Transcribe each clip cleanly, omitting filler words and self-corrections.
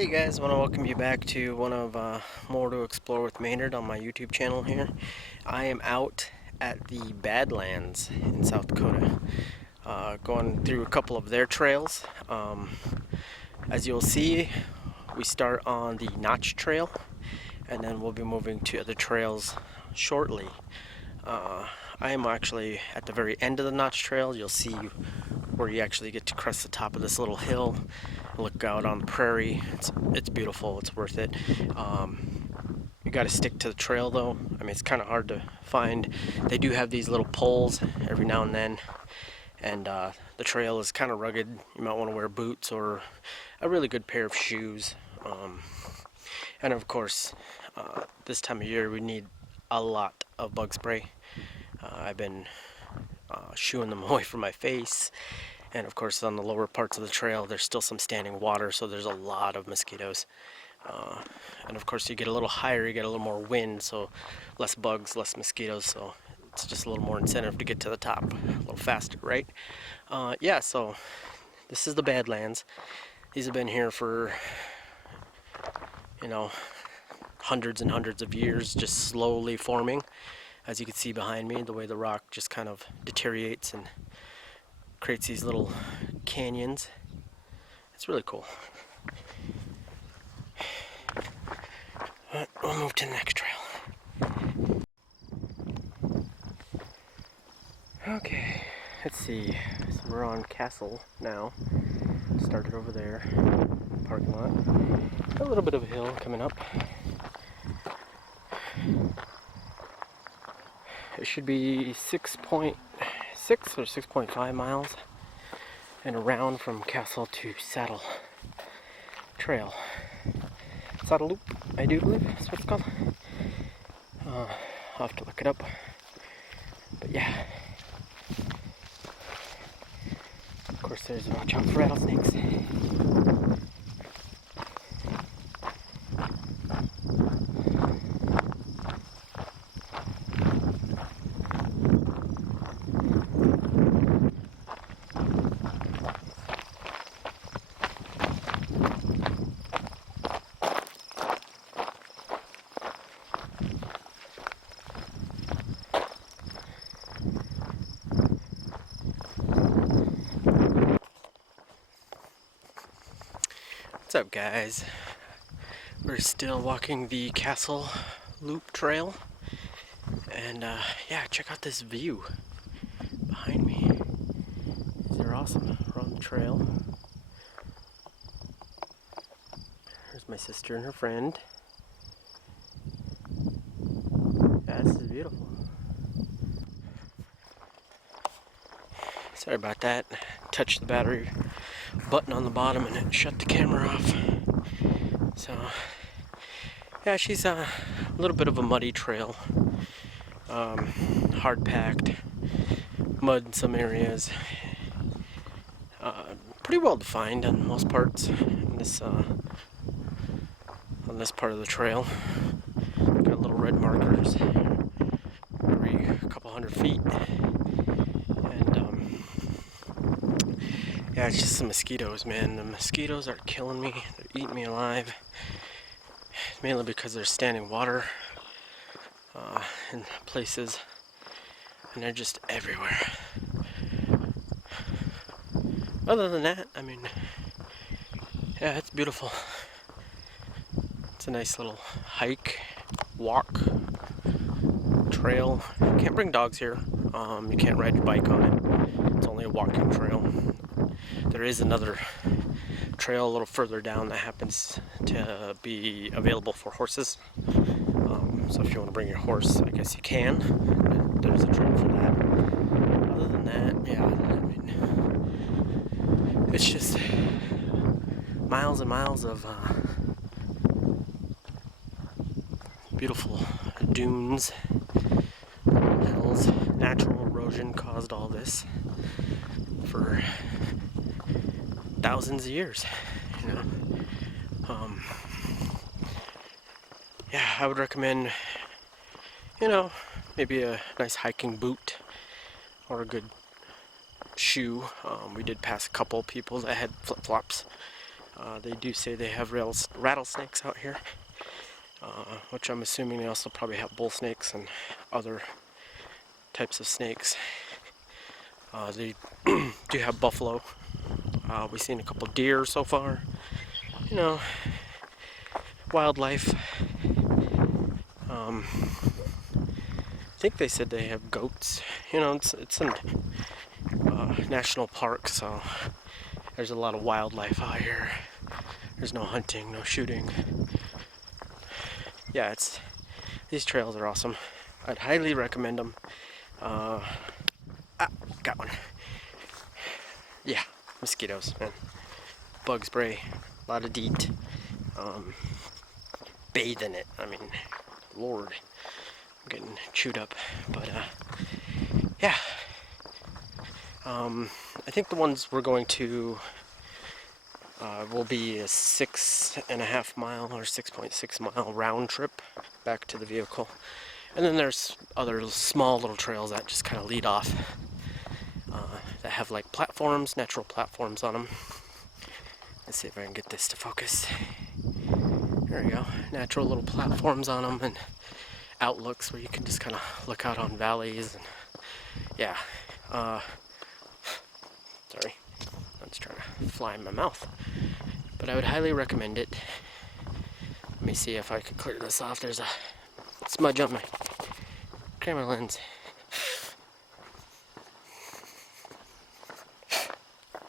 Hey guys, I want to welcome you back to one of More to Explore with Maynard on my YouTube channel here. I am out at the Badlands in South Dakota, going through a couple of their trails. As you'll see, we start on the Notch Trail, and then we'll be moving to other trails shortly. I am actually at the very end of the Notch Trail. You'll see where you actually get to crest the top of this little hill, look out on the prairie. It's beautiful. It's worth it. You got to stick to the trail though. I mean, it's kind of hard to find. They do have these little poles every now and then, and the trail is kind of rugged. You might want to wear boots or a really good pair of shoes. And of course, this time of year we need a lot of bug spray. I've been shooing them away from my face, and of course on the lower parts of the trail there's still some standing water, so there's a lot of mosquitoes. And of course you get a little higher, you get a little more wind, so less bugs, less mosquitoes, so it's just a little more incentive to get to the top a little faster, right? Yeah, so this is the Badlands. These have been here for, hundreds and hundreds of years, just slowly forming. As you can see behind me, the way the rock just kind of deteriorates and creates these little canyons. It's really cool. But we'll move to the next trail. Okay, let's see. So we're on Castle now. Started over there, parking lot. A little bit of a hill coming up. It should be 6.6 or 6.5 miles and around from Castle to Saddle Trail. Saddle Loop, I do believe that's what it's called. I'll have to look it up. But yeah. Of course, there's watch out for rattlesnakes. What's up, guys? We're still walking the Castle Loop Trail, and yeah, check out this view behind me. These are awesome. We're on the trail. There's my sister and her friend. Yeah, this is beautiful. Sorry about that. Touched the battery button on the bottom and it shut the camera off. So yeah, she's a little bit of a muddy trail, hard packed, mud in some areas, pretty well defined on most parts in this on this part of the trail. Got little red markers every couple hundred feet. Yeah, it's just the mosquitoes, man. The mosquitoes are killing me. They're eating me alive. Mainly because there's standing water in places, and they're just everywhere. Other than that, I mean, yeah, it's beautiful. It's a nice little hike, walk, trail. You can't bring dogs here. You can't ride your bike on it. It's only a walking trail. There is another trail a little further down that happens to be available for horses. So if you want to bring your horse, I guess you can. There's a trail for that. Other than that, yeah, I mean, it's just miles and miles of beautiful dunes, hills. Natural erosion caused all this for thousands of years, yeah, I would recommend, maybe a nice hiking boot or a good shoe. We did pass a couple people that had flip-flops. They do say they have rattlesnakes out here, which I'm assuming they also probably have bull snakes and other types of snakes. They do have buffalo. We've seen a couple deer so far. You know, wildlife. I think they said they have goats. You know, it's a national park, so there's a lot of wildlife out here. There's no hunting, no shooting. Yeah, these trails are awesome. I'd highly recommend them. Got one. Yeah, mosquitoes, man. Bug spray, a lot of DEET. Bathe in it. I mean, Lord, I'm getting chewed up. But yeah. I think the ones we're going to will be a 6.5 mile or 6.6 mile round trip back to the vehicle. And then there's other small little trails that just kind of lead off that have like platforms, natural platforms on them. Let's see if I can get this to focus. There we go. Natural little platforms on them and outlooks where you can just kind of look out on valleys. And yeah. Sorry. I'm just trying to fly in my mouth. But I would highly recommend it. Let me see if I can clear this off. There's a smudge on my camera lens.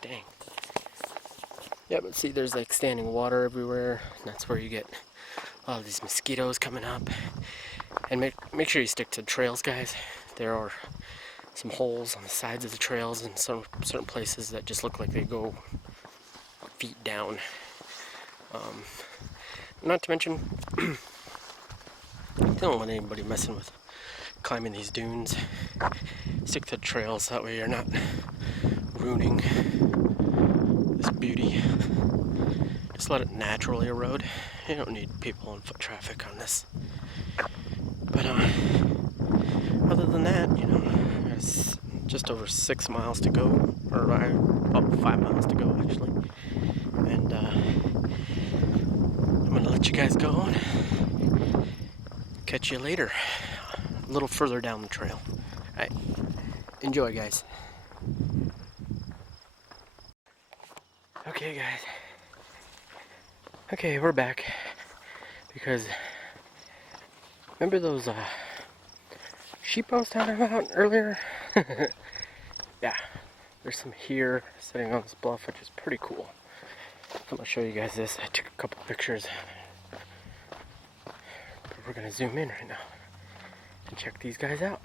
Dang. Yeah, but see, there's like standing water everywhere. And that's where you get all these mosquitoes coming up. And make sure you stick to trails, guys. There are some holes on the sides of the trails and some certain places that just look like they go feet down. Not to mention, don't want anybody messing with climbing these dunes. Stick to trails, that way you're not ruining this beauty. Just let it naturally erode. You don't need people and foot traffic on this. But other than that, you know, there's just over 6 miles to go, or about 5 miles to go actually. And I'm gonna let you guys go and catch you later, a little further down the trail. Alright, enjoy, guys. Okay, guys. Okay, we're back because remember those sheep I was talking about earlier? Yeah, there's some here sitting on this bluff, which is pretty cool. I'm gonna show you guys this. I took a couple pictures, but we're gonna zoom in right now and check these guys out.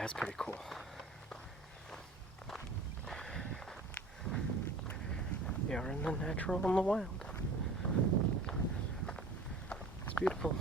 That's pretty cool. We are in the natural and the wild. It's beautiful.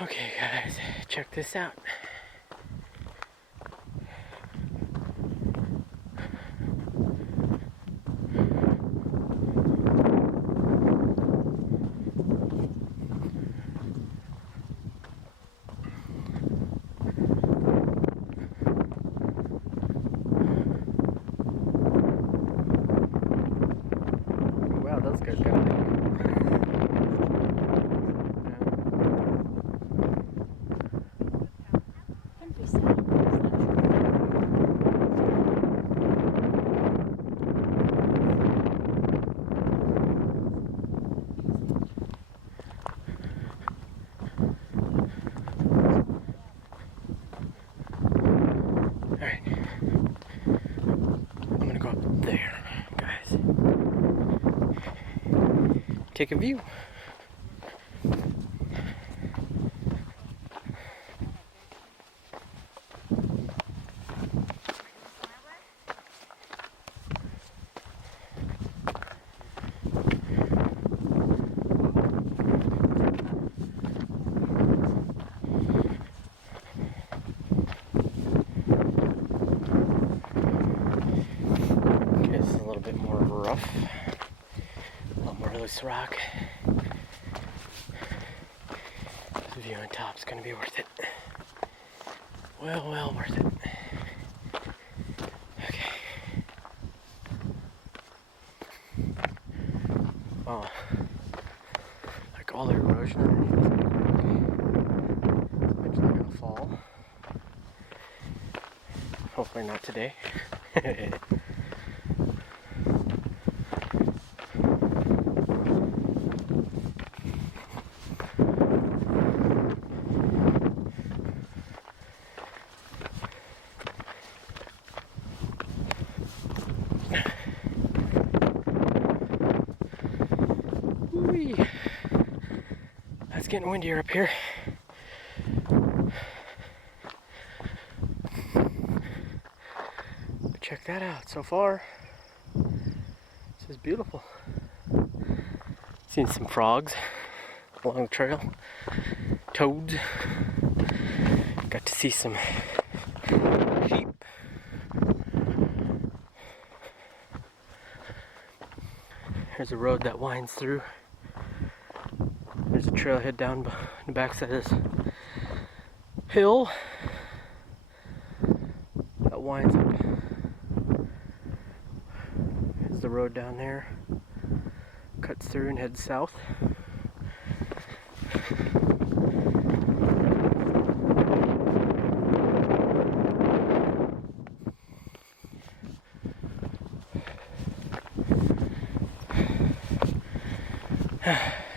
Okay guys, check this out. Wow, those guys got it. Alright. I'm gonna go up there, guys. Take a view. This is a little bit more rough, a lot more loose rock. The view on top is going to be worth it. Well worth it. Okay. Oh, like all the erosion underneath this big rock. It's eventually going to fall. Hopefully not today. Whee. It's getting windier up here. But check that out. So far, this is beautiful. Seen some frogs along the trail, toads. Got to see some sheep. There's a road that winds through. There's a trailhead down the backside of this hill that winds up. There's the road down there. Cuts through and heads south.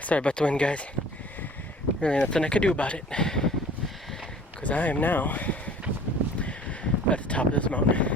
Sorry about the wind, guys. Really nothing I could do about it. Because I am now at the top of this mountain.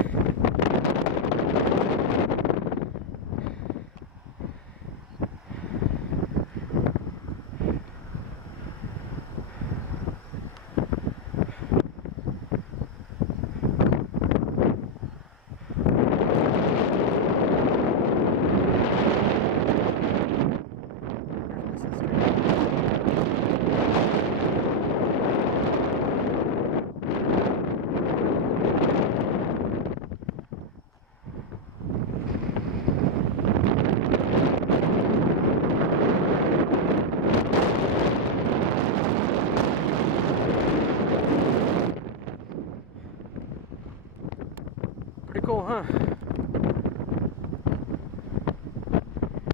Pretty cool, huh?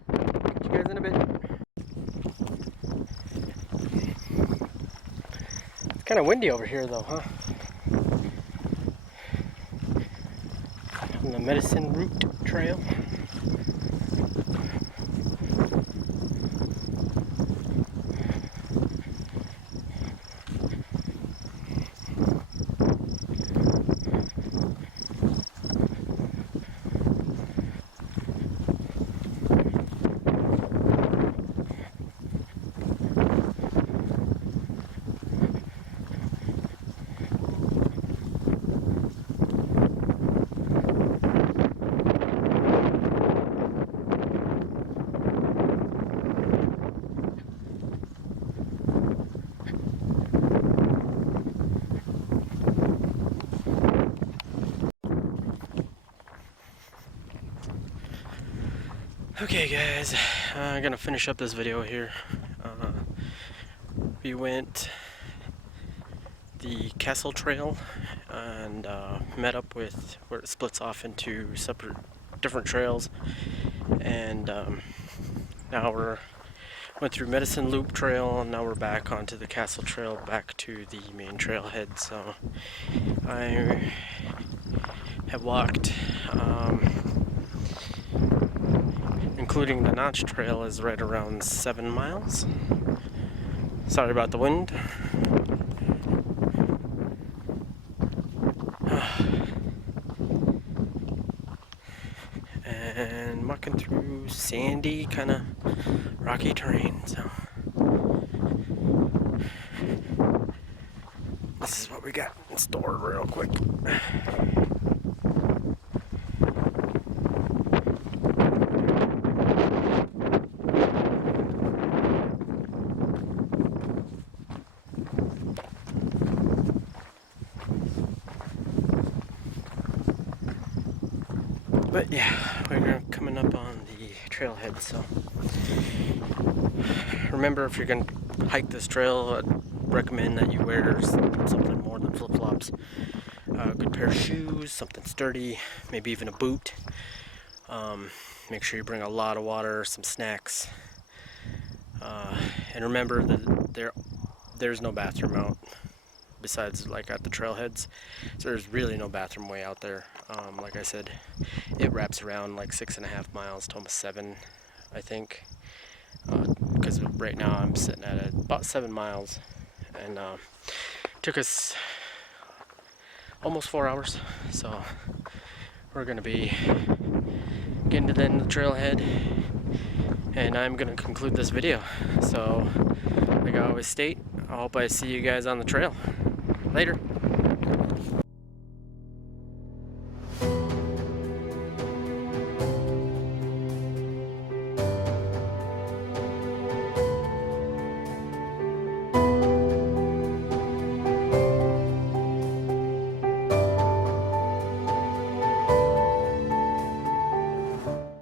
Catch you guys in a bit. It's kind of windy over here though, huh? On the Medicine Route Trail. Okay guys, I'm gonna finish up this video here. We went the Castle Trail and met up with where it splits off into separate different trails, and now we're went through Medicine Loop Trail, and now we're back onto the Castle Trail, back to the main trailhead. So I have walked, including the Notch Trail, is right around 7 miles. Sorry about the wind. And mucking through sandy, kind of rocky terrain. So this is what we got in store real quick. But yeah, we're coming up on the trailhead, so remember, if you're gonna hike this trail, I'd recommend that you wear something more than flip-flops. A good pair of shoes, something sturdy, maybe even a boot. Make sure you bring a lot of water, some snacks, and remember that there's no bathroom out besides like at the trailheads, so there's really no bathroom way out there. Like I said, it wraps around like 6.5 miles to almost 7, I think, because right now I'm sitting at about 7 miles, and took us almost 4 hours. So we're gonna be getting to the end of the trailhead, and I'm gonna conclude this video. So like I always state, I hope I see you guys on the trail. Later.